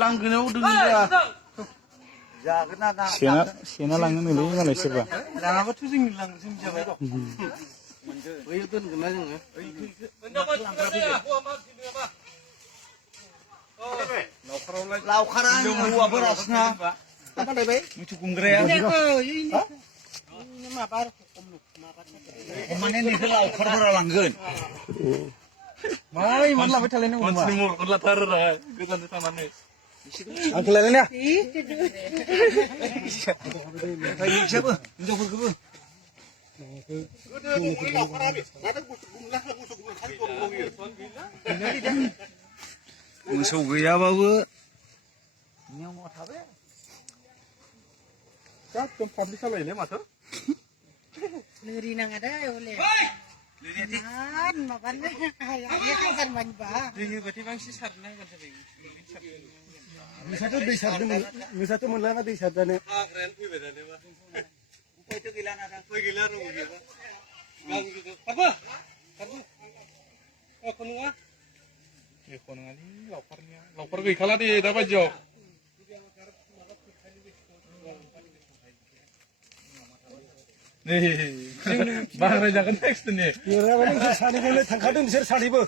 लांगोनायाव दोनग्रा सेना लाङो नोलै मालाय सोरबा लाङाबाथ' जोंनि जों जाबाय र' बैयाव दोनगोन ना जोङो लावखारा हौवाफोरासो ना मिथु गुमग्राया माने नोंखौ लावखारफोरा लांगोन माइ मान लाबाय थालाय नों मानसिनि महरखौ लाथारो रा गोजानजों थांनानै आंखौ लायलाय हिसाबो हिनजावफोरखौबो मोसौ गैयाबाबो थाबाय एकदम पाब्लिक सालायोलै माथो लोरि नाङा दै हले माबानो दै होबाथाय बांसिन सारनांगोन नोंसाथ' दै सारदों नोंसाथ' मोनलाना दै सारजानो हाग्रायानो फैबाय दानिया उपायथ' गैला ना उपाय गैला आरो एख' नङालै लावखार गैखाला दे दा बायदियाव नै बांद्राय जागोन नेक्स्ट नि नोंसोर सानैखौनो थांखादों नोंसोर सानैबो